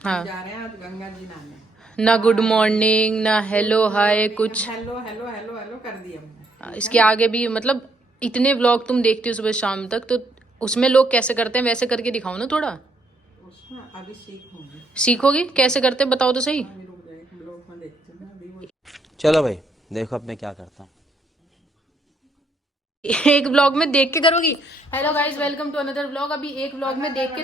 हाँ जा रहे हैं आज गंगा जी नहाने। ना गुड मॉर्निंग ना हेलो हाय कुछ। हेलो हेलो हेलो हेलो कर दिया हमने। इसके आगे भी मतलब इतने व्लॉग तुम देखती हो सुबह शाम तक, तो उसमें लोग कैसे करते हैं वैसे करके दिखाओ ना थोड़ा। उसमें अभी सीखूंगी। सीखोगी कैसे करते हैं बताओ तो सही। अभी रुक जाए, एक ब्लॉग में देखती हूँ ना अभी वो। चलो भाई देखो अब मैं क्या करता हूँ। एक व्लॉग में देख के करोगी। Hello guys welcome to another vlog. अभी एक व्लॉग में देख के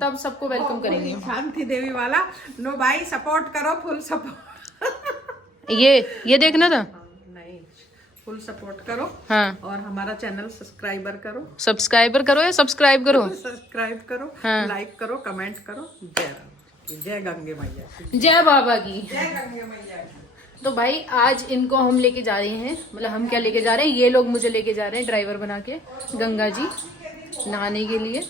तब सबको वेलकम करेंगे। शांति देवी वाला नो भाई, सपोर्ट करो, फुल सपोर्ट। ये देखना था। नहीं, फुल सपोर्ट करो। हाँ और हमारा चैनल सब्सक्राइबर करो। सब्सक्राइबर करो या सब्सक्राइब करो। सब्सक्राइब करो, हाँ। लाइक करो, कमेंट करो। जय राम की, जय गंगे मैया की, जय बाबा की। जय गंगे मैया की। तो भाई आज इनको हम लेके जा रहे हैं, मतलब हम क्या लेके जा रहे हैं, ये लोग मुझे लेके जा रहे हैं ड्राइवर बना के गंगा जी नहाने के लिए।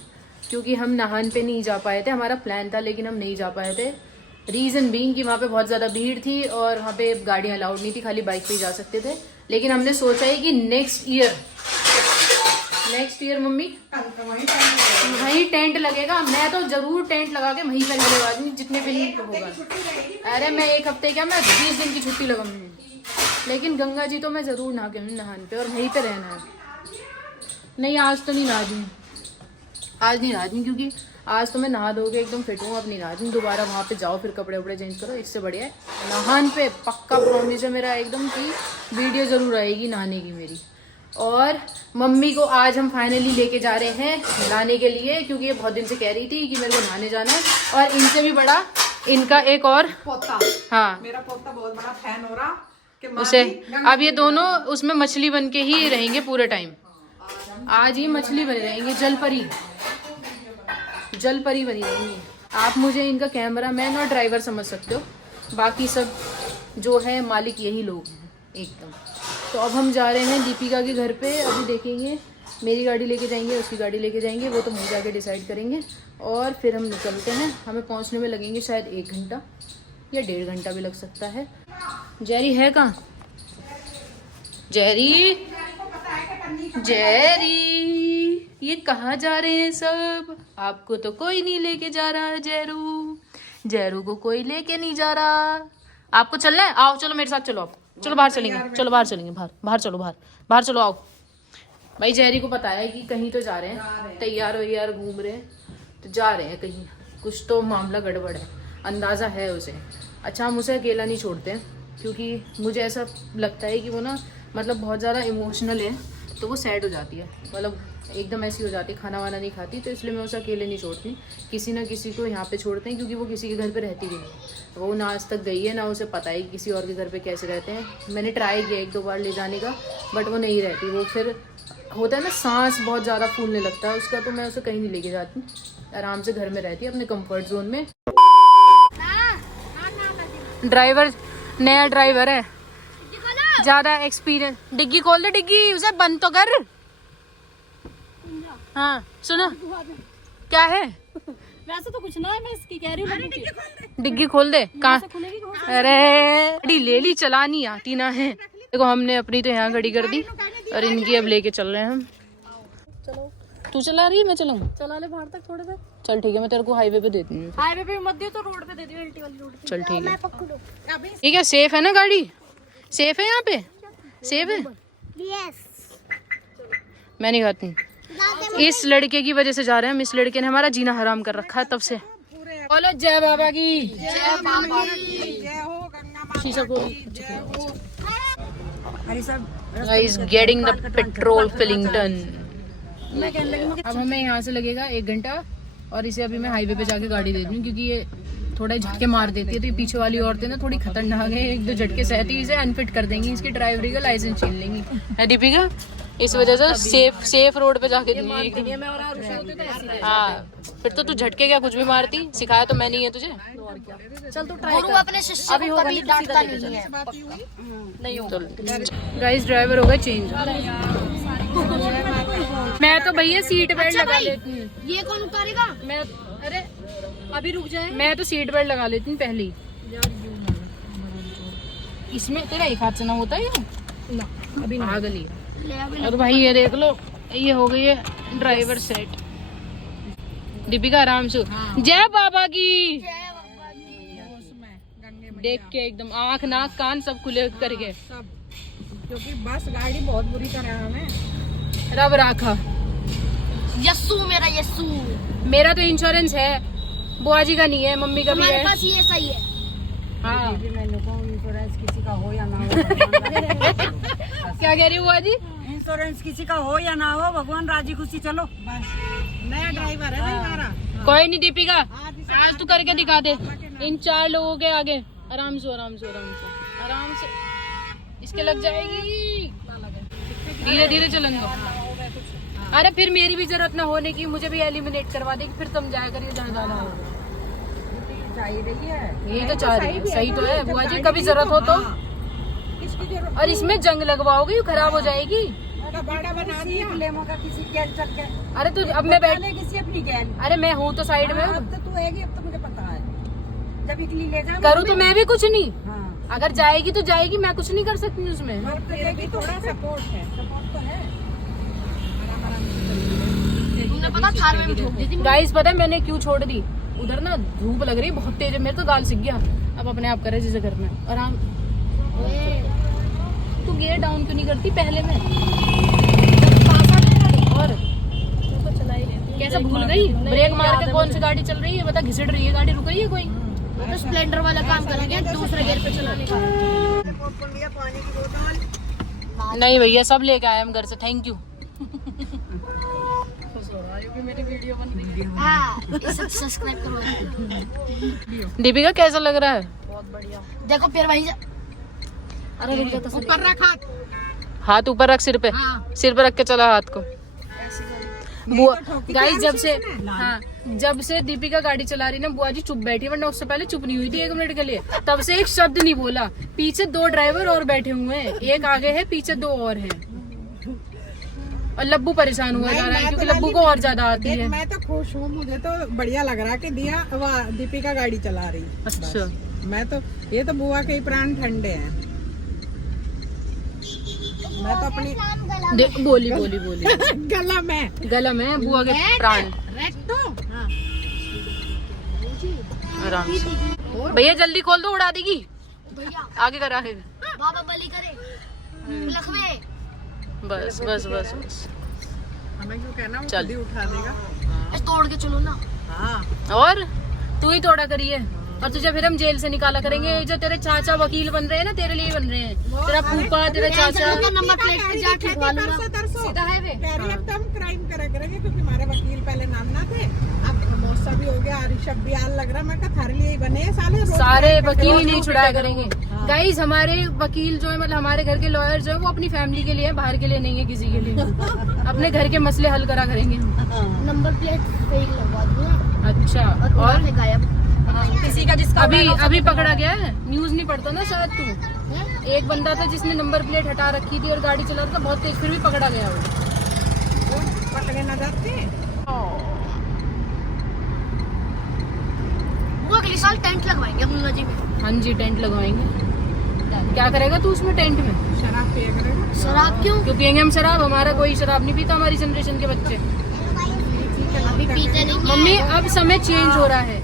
क्योंकि हम नहान पे नहीं जा पाए थे, हमारा प्लान था लेकिन हम नहीं जा पाए थे। रीजन बीइंग कि वहाँ पे बहुत ज्यादा भीड़ थी और वहाँ पे गाड़ियाँ अलाउड नहीं थी, खाली बाइक पे ही जा सकते थे। लेकिन हमने सोचा है कि नेक्स्ट ईयर मम्मी वहीं टेंट लगेगा। मैं तो जरूर टेंट लगा के वहीं पर लगवा दूंगी जितने दिन होगा। अरे मैं एक हफ्ते क्या, मैं 20 दिन की छुट्टी लगाऊंगी। लेकिन गंगा जी तो मैं जरूर नहा के नहान पे और वहीं पे रहना है। नहीं आज तो नहीं नहा दूँ, आज नहीं नहा दूँ क्योंकि आज तो मैं नहा धोके एकदम फिट हूँ। अब नहीं नहा दूँ दोबारा, वहाँ पे जाओ फिर कपड़े वपड़े चेंज करो। इससे बढ़िया है नहान पे पक्का प्रॉमिस है मेरा एकदम की वीडियो जरूर आएगी नहाने की मेरी। और मम्मी को आज हम फाइनली लेके जा रहे हैं नहाने के लिए, क्योंकि ये बहुत दिन से कह रही थी कि मेरे को नहाने जाना है। और इनसे भी बड़ा इनका एक और पोता, हाँ मेरा पोता बहुत बड़ा फैन हो रहा कि माँ उसे जी अब ये दोनों उसमें मछली बन के ही रहेंगे पूरे टाइम। आज ही मछली बने रहेंगे, जल परी बनी रहेंगी। आप मुझे इनका कैमरा मैन और ड्राइवर समझ सकते हो, बाकी सब जो है मालिक यही लोग हैं एकदम। तो अब हम जा रहे हैं दीपिका के घर पे। अभी देखेंगे मेरी गाड़ी लेके जाएंगे उसकी गाड़ी लेके जाएंगे, वो तो मुझे जाके डिसाइड करेंगे। और फिर हम निकलते हैं। हमें पहुंचने में लगेंगे शायद 1 घंटा या 1.5 घंटा भी लग सकता है। जेरी है कहाँ? जेरी ये कहाँ जा रहे हैं सब? आपको तो कोई नहीं लेके जा रहा। जेरू को कोई लेके नहीं जा रहा। आपको चलना है? आओ चलो मेरे साथ चलो। आप चलो बाहर चलेंगे, चलो बाहर चलेंगे, बाहर चलो, बाहर चलो आओ। भाई जेरी को पता है कि कहीं तो जा रहे हैं, तैयार वैयार घूम रहे हैं तो जा रहे हैं कहीं, कुछ तो मामला गड़बड़ है, अंदाज़ा है उसे। अच्छा हम उसे अकेला नहीं छोड़ते हैं क्योंकि मुझे ऐसा लगता है कि वो ना मतलब बहुत ज़्यादा इमोशनल है, तो वो सैड हो जाती है, मतलब एकदम ऐसी हो जाती है, खाना वाना नहीं खाती। तो इसलिए मैं उसे अकेले नहीं छोड़ती, किसी ना किसी को यहाँ पे छोड़ते हैं क्योंकि वो किसी के घर पे रहती भी नहीं। वो ना आज तक गई है, ना उसे पता है किसी और के घर पे कैसे रहते हैं। मैंने ट्राई किया 1-2 बार ले जाने का, बट वो नहीं रहती। वो फिर होता है ना सांस बहुत ज़्यादा फूलने लगता है उसका, तो मैं उसे कहीं नहीं लेके जाती, आराम से घर में रहती है अपने कंफर्ट जोन में। ड्राइवर नया ड्राइवर है, ज्यादा एक्सपीरियंस। डिग्गी खोल दे, डिग्गी उसे बंद तो कर। हाँ सुनो क्या है? वैसे तो कुछ ना है, मैं इसकी कह रही हूँ डिग्गी खोल दे। कहाँ? अरे गाड़ी ले ली, चलानी आती ना है। देखो हमने अपनी तो यहाँ खड़ी कर दी और इनकी अब लेके चल रहे हैं हम। चलो तू चला रही है मैं चलाऊँ? चला ले बाहर तक थोड़े देर। चल ठीक है, मैं तेरे को हाईवे पे देती हूँ। हाईवे पे मत दियो तो रोड पे दे दियो, एलटी वाली रोड पे। चल ठीक है। ठीक है, सेफ है ना गाड़ी? सेफ है यहाँ पे? सेफ है? मैं नहीं खाती। इस लड़के की वजह से जा रहे हैं हम, इस लड़के ने हमारा जीना हराम कर रखा है तब से। बोलो जय बाबा की, जय बाबा की, जय हो गंगा माता शीशा को। अरे सब Guys, getting the petrol filling done. अब हमें यहाँ से लगेगा 1 घंटा और इसे अभी मैं हाईवे पे जाके गाड़ी दे दूँ क्योंकि ये थोड़ा झटके मार देती है। तो ये पीछे वाली औरतें ना थोड़ी खतरनाक है, 1-2 झटके सहती इसे अनफिट कर देंगी, इसकी ड्राइवरी का लाइसेंस छीन लेंगी। है दीपिका? इस वजह से सेफ रोड पे जाके दूंगी। हाँ फिर तो तू झटके क्या कुछ भी मारती, सिखाया तो मैं नहीं है तुझे। चल तू ट्राई कर, अपने शिष्य को कभी डांटता नहीं है। नहीं हो गाइस ड्राइवर हो गए चेंज। मैं तो भैया सीट बेल्ट लगा लेती हूँ। ये कौन उतारेगा? मैं अरे अभी रुक जाए, मैं तो सीट बेल्ट लगा लेती हूँ पहले ही। इसमें तेरा एक हाथ से ना होता है ना अभी आ गली। और भाई ये देख लो, ये हो गई है ड्राइवर सेट। दीपिका आराम से। जय बाबा की, देख के एकदम आँख नाक कान सब खुले करके। सब, क्योंकि बस गाड़ी बहुत बुरी तरह हमें रब राखा। यस्सू मेरा यस्सू। मेरा तो इंश्योरेंस है, बुआ जी का नहीं है, मम्मी का भी हमारे है। पास ये सही है। हाँ मैंने कहा इंश्योरेंस किसी का हो या ना हो क्या कह रही बुआ जी? इंश्योरेंस किसी का हो या ना हो, भगवान राजी खुशी चलो बस। नया ड्राइवर है भाई हमारा। कोई नहीं दीपिका, आज तू करके दिखा दे इन 4 लोगों के आगे। आराम से आराम से आराम से आराम से, इसके लग जाएगी। धीरे धीरे चलन दो। अरे फिर मेरी भी जरूरत ना होने की, मुझे भी एलिमिनेट करवा देगी, फिर तुम जाया करिए जहाँ जाना हो। चाह रही है, ये तो चाह रही है, सही तो है बुआ जी, कभी जरूरत हो तो। किसकी जरूरत? और इसमें जंग लगवाओगी, खराब हो जाएगी। कबाड़ा बना दिया लेमो का किसी गैल चल के। अरे तू अब मैं बैठ, किसी अपनी गैल। अरे मैं हूँ तो साइड में। अब तो तू आएगी, अब तो मुझे पता है। जब इकली ले जा करूँ तो मैं भी कुछ नहीं, हाँ। अगर जाएगी तो जाएगी, मैं कुछ नहीं कर सकती उसमें। तो ये भी थोड़ा सपोर्ट है, सपोर्ट तो है। तुमने पता थार में भी ठोक दी थी। गाइस पता है मैंने क्यों छोड़ दी? उधर ना धूप लग रही है बहुत तेज, मेरे तो गाल सीख गया। अब अपने आप करे जैसे घर में आराम। तू गियर डाउन क्यों नहीं करती पहले में? और तू तो चला ही लेती, कैसा भूल गई? ब्रेक मार के कौन सी गाड़ी चल रही है बता? घिसट रही है गाड़ी, रुक रही है कोई? तो स्प्लेंडर वाला काम करेंगे, दूसरे गियर पे चलाने का। नहीं भैया सब लेके आए हम घर से, थैंक यू। हाँ, इसे सब्सक्राइब करो। दीपिका कैसा लग रहा है? देखो फिर वही अरे रुक जा तो ऊपर रखा हाथ ऊपर रख सिर पे, सिर पे रख के चला हाथ को। बुआ गाइस जब से, हाँ जब से दीपिका गाड़ी चला रही ना बुआ जी चुप बैठी, वरना उससे पहले चुप नहीं हुई थी 1 मिनट के लिए। तब से एक शब्द नहीं बोला। पीछे 2 ड्राइवर और बैठे हुए हैं, एक आगे है पीछे 2 और हैं। और लब्बू परेशान हुआ जा रहा है क्योंकि लब्बू को और ज्यादा आती है। मैं तो खुश हूँ, मुझे तो बढ़िया लग रहा है कि दिया वाह दीपिका गाड़ी चला रही। अच्छा मैं तो, ये तो बुआ के ही प्राण ठंडे हैं। मैं तो अपनी बोली बोली बोली गला में बुआ के प्राण। हाँ। आराम से भैया जल्दी खोल दो, उड़ा देगी। भैया आगे करा है, बाबा बलि करे लखवे। बस बस बस बस। हमें क्यों कहना, वो चल। खुद ही उठा देगा। तोड़ के चलो ना। हाँ और तू ही थोड़ा करिए, और तुझे फिर हम जेल से निकाला करेंगे। जो तेरे चाचा वकील बन रहे हैं ना, तेरे लिए बन रहे हैं। तेरा फूफा, तेरा चाचा। नंबर प्लेट पे जा ठुकवा लूंगा। सीधा है वे। कह रही है अब तो हम क्राइम करा करेंगे, क्योंकि हमारे वकील पहले नाम ना थे, अब मौसा भी हो गया, ऋषभ भी आल लग रहा। मैं कहा थारे लिए ही बने हैं साले, रोज सारे crime करते वकील हैं। नहीं छुड़ाया करेंगे। गाइस हमारे वकील जो है, मतलब हमारे घर के लॉयर जो है, वो अपनी फैमिली के लिए है, बाहर के लिए नहीं है किसी के लिए। अपने घर के मसले हल करा करेंगे। नंबर प्लेट फेक लगवा दूंगा। अच्छा और गायब किसी का जिसका अभी पकड़ा गया है, न्यूज नहीं पढ़ता ना शायद तू। एक बंदा था जिसने नंबर प्लेट हटा रखी थी और गाड़ी चला रहा था बहुत तेज, फिर भी पकड़ा गया वो। पकड़े न जाते। वो अगले साल टेंट लगवाएंगे अपनी नदी में। हाँ जी टेंट लगवाएंगे। क्या करेगा तू उसमें टेंट में? शराब पिया करेगा। शराब क्यों? क्यों पियेंगे हम शराब? हमारा कोई शराब नहीं पीता, हमारी जनरेशन के बच्चे। अभी पीते नहीं हैं। मम्मी अब समय चेंज हो रहा है।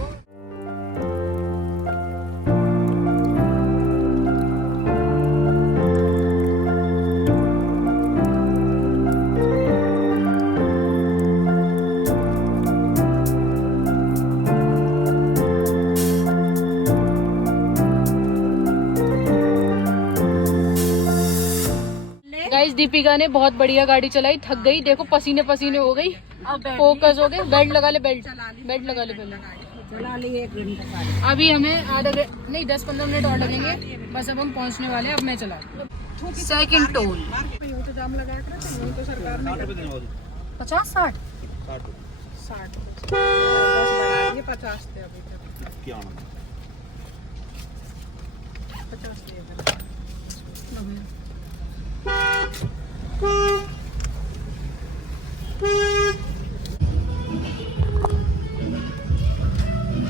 गाइस दीपिका ने बहुत बढ़िया गाड़ी चलाई, थक गई, देखो पसीने पसीने हो गई, फोकस हो गए। बेल्ट लगा ले, बेल्ट लगा ले पहले। चला लिए 1 घंटा सारे। अभी हमें नहीं 10-15 मिनट और लगेंगे, बस अब हम पहुंचने वाले हैं। अब मैं चला सेकंड टोल। यूं तो जाम लगा कर रखे, यूं तो सरकार ने 50-60 60 10 बढ़ा दिए, 50 थे अभी तक। 50 दिए थे।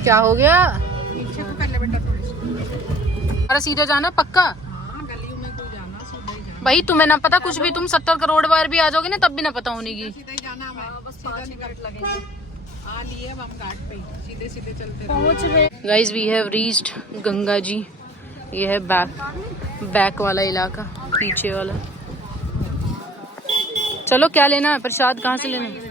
क्या हो गया? पीछे को कर ले बेटा थोड़ी सी। अरे सीधे जाना पक्का? हाँ गलियों में कोई जाना, सीधा ही जाना। भाई तुम्हें ना पता कुछ भी, तुम 70 करोड़ बार भी आ जाओगे ना तब भी ना पता होने की। सीधा ही जाना हमें, बस 5 मिनट लगेंगे। आ लिए अब हम घाट पे ही सीधे सीधे चलते पहुंच गए। Guys we have reached Ganga ji ये है बैक वाला इलाका, पीछे वाला। चलो क्या लेना है, प्रसाद कहाँ से लेना है?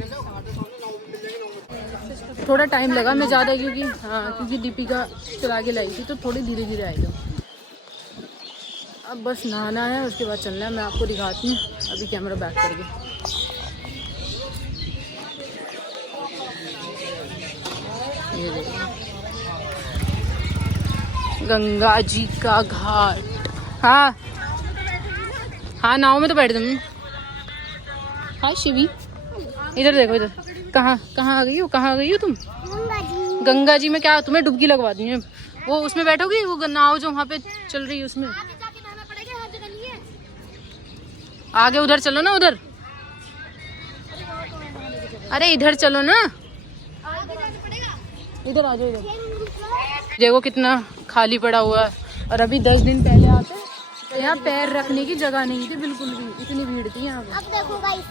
थोड़ा टाइम लगा, मैं ज़्यादा क्योंकि दीपिका चला के लाई थी तो थोड़ी धीरे धीरे आएगा। अब बस नहाना है, उसके बाद चलना है। मैं आपको दिखाती हूँ अभी कैमरा बैक करके। ये देखिए गंगा जी का घाट। हाँ हाँ, नाव में तो बैठ तुम। हाँ शिवी, इधर देखो, इधर कहाँ आ गई हो? कहाँ आ गई हो तुम? गंगा जी में क्या तुम्हें डुबकी लगवा दी है? वो उसमें बैठोगी, वो नाव जो वहाँ पे चल रही है उसमें। आगे उधर चलो ना, उधर। अरे इधर चलो ना, इधर आ जाओ। इधर देखो कितना खाली पड़ा हुआ है। और अभी 10 दिन पहले आते यहाँ पैर रखने की जगह नहीं थी बिल्कुल भी, इतनी भीड़ थी यहाँ पे।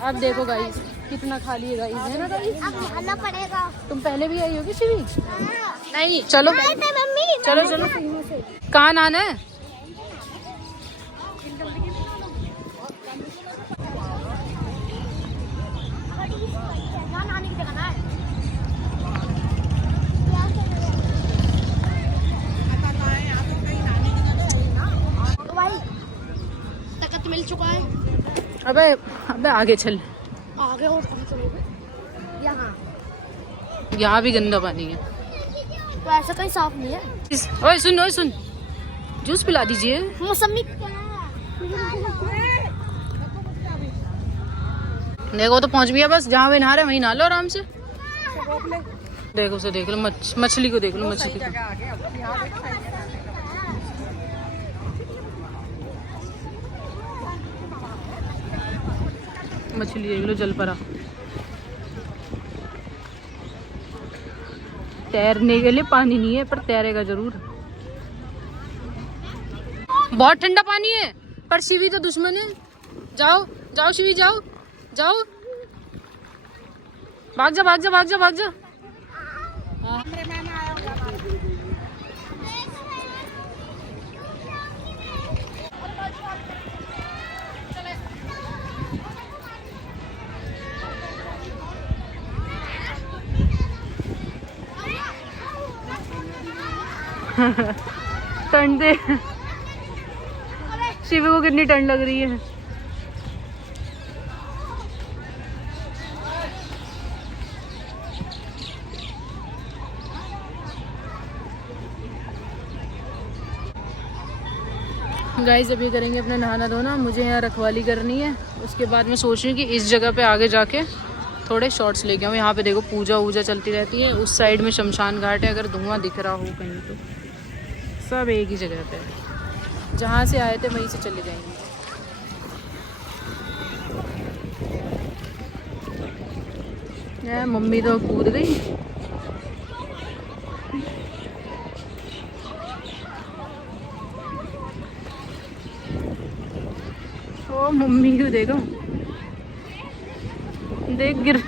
अब देखो गाइस कितना खाली है गाइस, है ना गाइस? अब नहाना पड़ेगा। तुम पहले भी आई होगी शिवी? नहीं, चलो चलो चलो। कहाँ नहाना है? मिल चुका है। अबे आगे चल। आगे और कहाँ चलोगे? यहाँ भी गंदा पानी है, तो ऐसा कहीं साफ नहीं है। ओए सुन, जूस पिला दीजिए। मौसमी देखो तो पहुँच गया, बस जहाँ वे नहा रहे वहीं नहा लो आराम से। देखो उसे देख लो, मछली को देख लो, मछली को। मछली देख लो, जलपरा। तैरने के लिए पानी नहीं है, पर तैरेगा जरूर। बहुत ठंडा पानी है, पर शिवी तो दुश्मन है। जाओ जाओ शिवी, जाओ जाओ, भाग जा भाग जा भाग जा भाग जा। ठंड दे, शिवी को कितनी ठंड लग रही है। गाइस अभी करेंगे अपना नहाना धोना, मुझे यहाँ रखवाली करनी है। उसके बाद मैं सोच रही हूँ कि इस जगह पे आगे जाके थोड़े शॉट्स लेके आऊँ। यहाँ पे देखो पूजा वूजा चलती रहती है। उस साइड में शमशान घाट है, अगर धुआं दिख रहा हो कहीं तो। सब एक ही जगह पे है, जहाँ से आए थे वहीं से चले जाएंगे। मम्मी तो कूद गई। ओ मम्मी को देखो, देख गिर।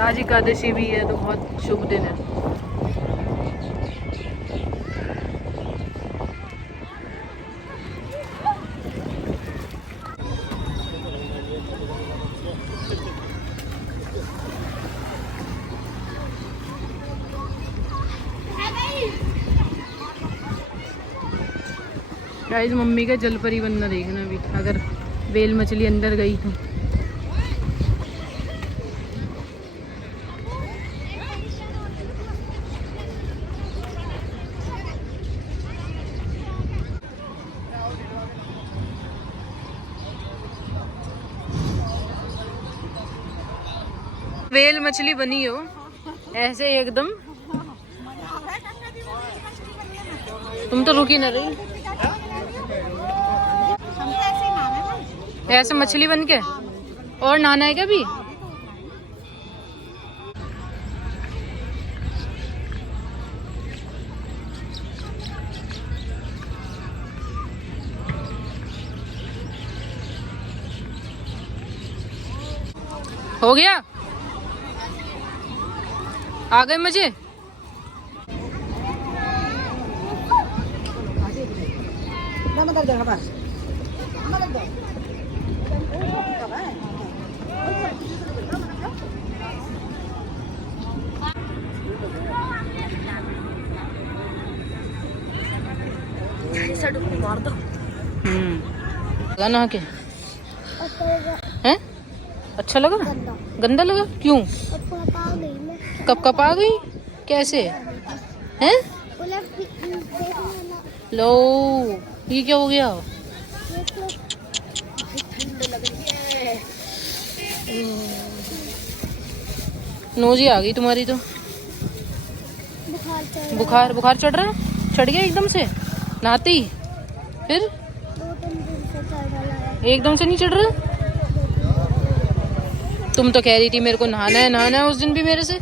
आज एकादशी भी है तो बहुत शुभ दिन है। गाइस मम्मी का जलपरी बनना देखना अभी, अगर वेल मछली अंदर गई तो। वेल मछली बनी हो ऐसे एकदम। तुम तो रुकी ना रही, ऐसे मछली बन के। और नहाना है क्या अभी? हो गया, आ गए मजे। मार दो। लगा नहा के हैं? अच्छा लगा? गंदा लगा? क्यों? कब कब आ गई? कैसे हैं? लो, ये क्या हो गया? नोजी आ गई तुम्हारी तो। बुखार बुखार चढ़ रहा है? चढ़ गया एकदम से नहाती? फिर एकदम से नहीं चढ़ रहा? तुम तो कह रही थी मेरे को नहाना है उस दिन भी मेरे से।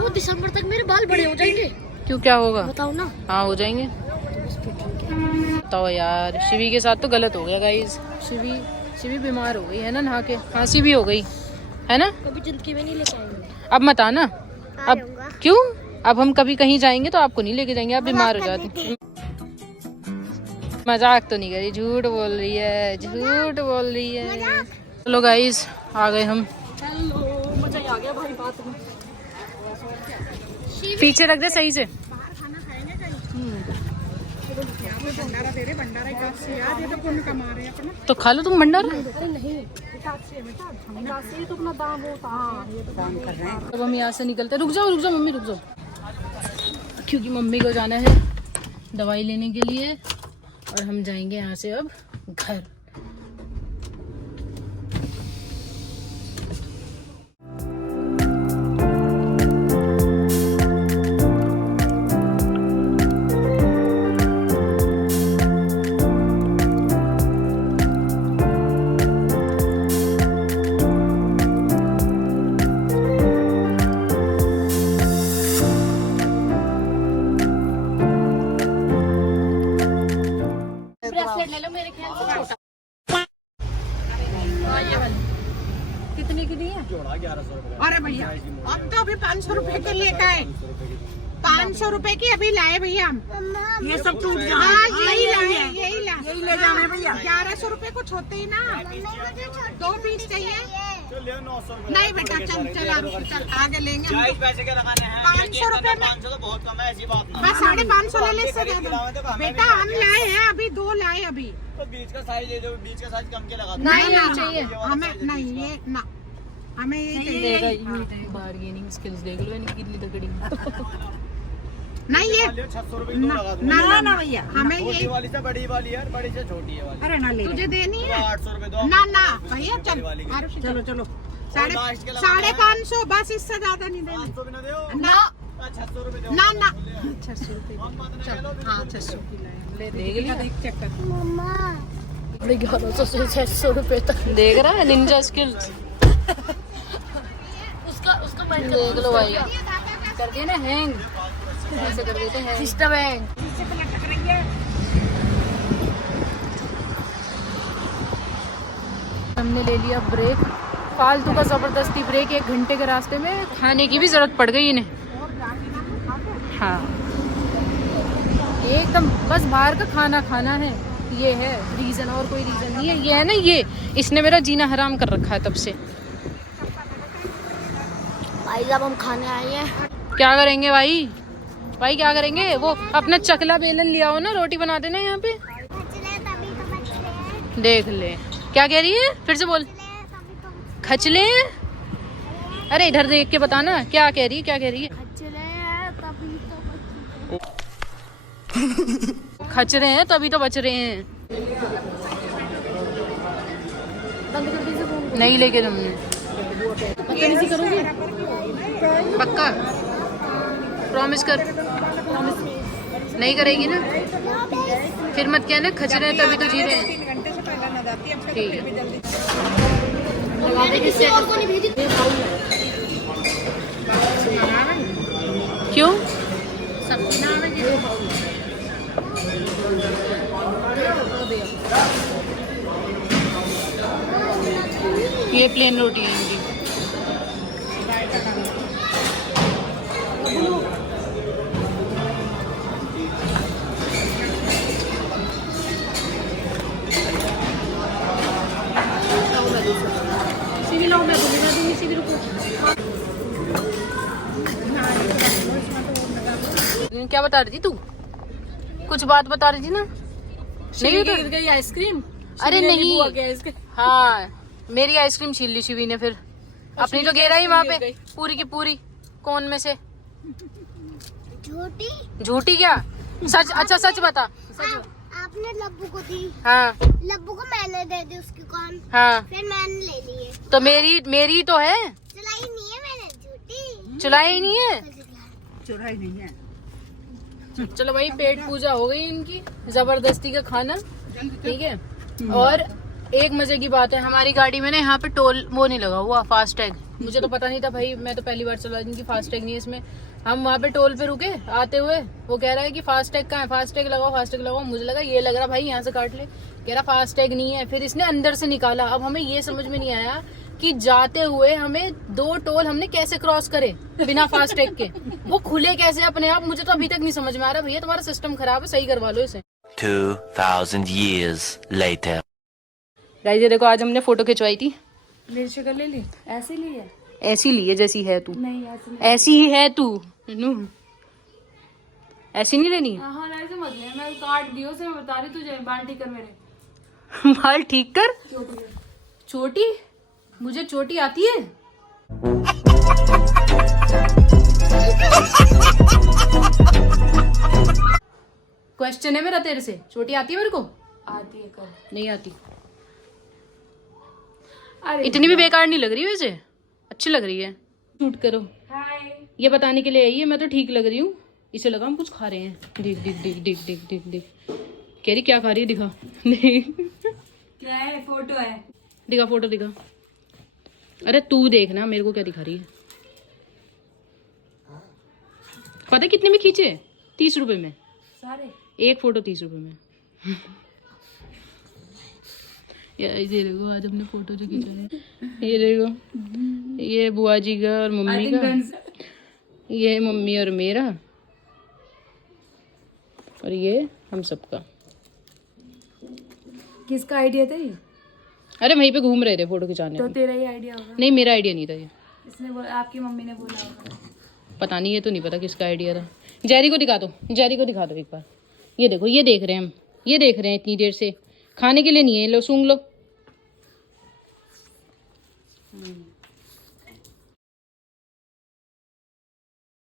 वो दिसंबर तक मेरे बाल बड़े हो जाएंगे। क्यों, क्या होगा? बताओ ना। हाँ हो जाएंगे। बताओ यार, शिवी के साथ तो गलत हो गया गाइस। शिवी बीमार हो गई है ना नहा के, खांसी भी हो गई है ना। कभी जिंदगी में नहीं लेके आएंगे। अब मत आना। अब क्यों? अब हम कभी कहीं जाएंगे तो आपको नहीं लेके जाएंगे, आप बीमार हो जाते। मजाक तो नहीं करी, झूठ बोल रही है, झूठ बोल रही है। चलो गाइस, आ गए हम। हेलो, मजा आ गया भाई बात में। पीछे रख दे सही से। भंडारा दे रहे, भंडारा एकादशी याद, ये तो पुण्य कमा रहे हैं अपना। तो खा लो तुम भंडारा। अरे नहीं, एकादशी है बेटा, एकादशी तो अपना दाम होता। हाँ, ये तो दाम कर रहे हैं। अब हम यहाँ से निकलते हैं। रुक जाओ मम्मी, रुक जाओ, क्योंकि मम्मी को जाना है दवाई लेने के लिए और हम जाएंगे यहाँ से अब घर। ब्रेसलेट ले लो, मेरे ख्याल से छोटा। कितने की दी है? अरे भैया अब तो अभी 500 रुपए के लेके आए, 500 रुपए की अभी लाए भैया हम। ये सब टूट गया। हाँ यही ले जाए भैया। 1100 रुपए कुछ होते ही ना, 2 पीस चाहिए। नहीं बेटा चल चल आगे लेंगे। 500 रुपए में 500 तो बहुत कम है, ऐसी बात ना। बस 550 ले ले, इससे ज्यादा। बेटा हम लाए हैं अभी, 2 लाए अभी। तो बीच का साइज ले दो, बीच का साइज कम के लगा दो। नहीं चाहिए हमें, नहीं ये ना, हमें यही चाहिए। बार्गेनिंग स्किल्स देख लो इनकी कितनी तगड़ी। नहीं ये 600 रुपए किलो लगा दो। ना भैया हमें छोटी ये, वाली से बड़ी वाली यार, बड़ी से छोटी है वाली। अरे ना ले, तुझे देनी है 800 रुपए दो। ना भैया चल, चलो चलो 550 बस, इससे ज्यादा नहीं देना। 500 भी ना दो ना 600 रुपए दो। ना 600 रुपए। हाँ 600 देख लिया? चेक कर। 1100 से 600 रुपए तक। देख रहा है निंजा स्किल्स। उसका बैंक देख लो भाई, कर दिया ना हैंग, ऐसे कर देते हैं सिस्टम है। हमने ले लिया ब्रेक, फालतू का जबरदस्ती ब्रेक। 1 घंटे के रास्ते में खाने की भी जरूरत पड़ गई इन्हें। हाँ एकदम बस बाहर का खाना खाना है, ये है रीजन, और कोई रीजन नहीं है। ये है ना, ये इसने मेरा जीना हराम कर रखा है तब से। भाई साहब हम खाने आए हैं। क्या करेंगे भाई? भाई क्या करेंगे? वो अपना चकला बेलन लिया हो ना, रोटी बना देना यहाँ पे। देख ले क्या कह रही है, फिर से बोल। खचले? अरे इधर देख के बताना क्या कह रही है, क्या कह रही है? खच रहे हैं तभी तो बच रहे हैं। नहीं लेके तुमने पक्का प्रॉमिस कर। नहीं करेगी ना, फिर मत कहना खच रहे हैं तभी तो जी रहे हैं। 3 घंटे से पहले ना जाती, अब ठीक है। भी जल्दी। मैंने किसी और को नहीं भेजी। क्यों? ये प्लेन रोटी है इनकी। क्या बता रही थी तू? कुछ बात बता रही थी ना? नहीं उधर गई आइसक्रीम। अरे नहीं, हाँ मेरी आइसक्रीम छीन ली शिवी ने, फिर अपनी तो गिरा ही वहाँ पे पूरी की पूरी कोन में से। झूठी क्या? सच, अच्छा सच बता। आपने लब्बू को दी। हाँ लब्बू को मैंने दे दी उसकी कौन। हाँ फिर मैंने ले लिए। तो मेरी तो है। चलाई नहीं है मैंने, झूठी। चुलाई ही नहीं है। चुराई नहीं है। चलो भाई, पेट पूजा हो गई इनकी, जबरदस्ती का खाना, ठीक है। और एक मजे की बात है, हमारी गाड़ी में ना यहाँ पे टोल वो नहीं लगा हुआ, फास्टैग। मुझे तो पता नहीं था भाई, मैं तो पहली बार चला इनकी फास्टैग नहीं है इसमें। हम वहाँ पे टोल पे रुके आते हुए, वो कह रहा है कि फास्टैग कहाँ है, फास्टैग लगाओ फास्टैग लगाओ। मुझे लगा ये लग रहा भाई यहाँ से काट ले, कह रहा फास्टैग नहीं है। फिर इसने अंदर से निकाला। अब हमें ये समझ में नहीं आया कि जाते हुए हमें 2 टोल हमने कैसे क्रॉस करे बिना फास्टैग के, वो खुले कैसे अपने आप, मुझे तो अभी तक नहीं समझ में आ रहा। भैया तुम्हारा सिस्टम खराब है, सही करवा लो इसे। 2000 years later. गाइस ये देखो, आज हमने फोटो खिंचवाई थी। मेरी शक्ल ले ली, ऐसे ली है? ऐसी ली है जैसी है तू। नहीं ऐसे नहीं। ऐसी ही है तू, ऐसी नहीं लेनी। हाँ नहीं समझ गया, मैं काट दियो से, मैं बता रही तुझे। बाल ठीक कर मेरे। बाल ठीक कर। चोटी? मुझे चोटी आती है? क्वेश्चन है मेरा तेरे से, चोटी आती है मेरे को? आती है कर। नहीं आती। अरे इतनी भी बेकार नहीं लग रही वैसे, अच्छी लग रही है। शूट करो। हाय। ये बताने के लिए आई है मैं तो ठीक लग रही हूँ। इसे लगा हम कुछ खा रहे हैं। देख देख देख देख देख देख देख, कह रही क्या खा रही है, दिखा। देख क्या है? फोटो है। दिखा फोटो दिखा। अरे तू देखना मेरे को क्या दिखा रही है। पता है कितने में खींचे? 30 रुपए में सारे। एक फोटो 30 रुपए में। यार ये देखो, आज हमने फोटो जो खींचा है, ये देखो, ये बुआ जी का और मम्मी का, ये मम्मी और मेरा, और ये हम सबका। किसका आइडिया था ये? अरे वहीं पे घूम रहे थे फोटो खिंचाने। तो तेरा ही आइडिया होगा। नहीं मेरा आइडिया नहीं था ये। इसने बोला, आपकी मम्मी ने बोला होगा। पता नहीं, ये तो नहीं पता किसका आइडिया था। जेरी को दिखा दो, जेरी को दिखा दो एक बार। ये देखो, ये देख रहे हैं हम, ये देख रहे हैं इतनी देर से। खाने के लिए नहीं है, लो सूंघ लो।